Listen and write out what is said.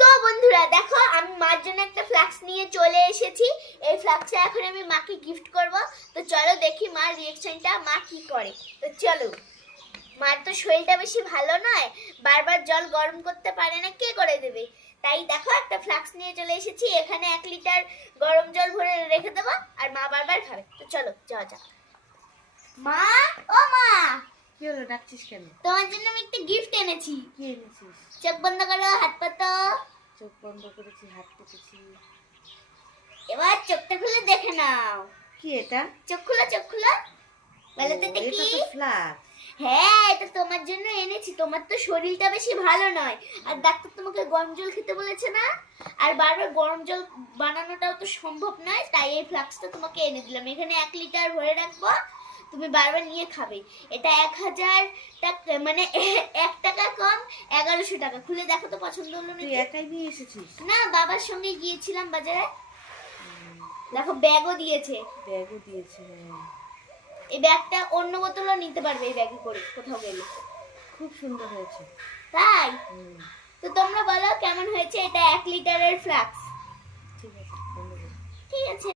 তো বন্ধুরা দেখো, আমি মার জন্য একটা ফ্লাক্স নিয়ে চলে এসেছি। এই ফ্লাক্সটা এখন আমি মাকে গিফট করব। তো চলো দেখি মার রিঅ্যাকশনটা, মা কি করে। তো চলো। মার তো শরীরটা বেশি ভালো নয়, বারবার জল গরম করতে পারে না, কে করে দেবে। তাই দেখো একটা ফ্লাক্স নিয়ে চলে এসেছি, এখানে 1 লিটার গরম জল ভরে রেখে দেবো আর মা বারবার খাবে। তো চলো যাওয়া যাক। মা, ও মা, কি হলো, ডাকছিস কেন? তোমার জন্য আমি একটা গিফট এনেছি। কি এনেছিস? চোখ বন্ধ করো, হাত পাতো। চোখ বন্ধ করেছি, হাত পেতেছি। এবার চোখটা খুলে দেখে নাও। কি এটা? চোখ খোলা, চোখ খোলা। বলো তো এটা দেখি। তো ফ্লাক্স। হ্যাঁ, এটা তোমার জন্য এনেছি। তোমার তো শরীরটা বেশি ভালো নয়, আর ডাক্তার তোমাকে গরম জল খেতে বলেছে না। আর বারবার গরম জল বানানোটাও তো সম্ভব নয়, তাই এই ফ্লাক্সটা তোমাকে এনে দিলাম। এখানে 1 লিটার ভরে রাখবো, তুমি বারবার নিয়ে খাবে। এটা 1000 টাকা, মানে 1 টাকা কম, 1100 টাকা। খুলে দেখো তো পছন্দ হলো তুই নাকি। একাই নিয়ে এসেছিস? না, বাবার সঙ্গে গিয়েছিলাম বাজারে। দেখো ব্যাগও দিয়েছে। ব্যাগও দিয়েছে। এই ব্যাগটা অন্য বোতলও নিতে পারবে, এই ব্যাগে করে কোথাও গেলে। খুব সুন্দর হয়েছে। তাই তো তোমরা বলো কেমন হয়েছে। এটা 1 লিটারের ফ্লাক্স। ঠিক আছে, বন্ধ কর। ঠিক আছে।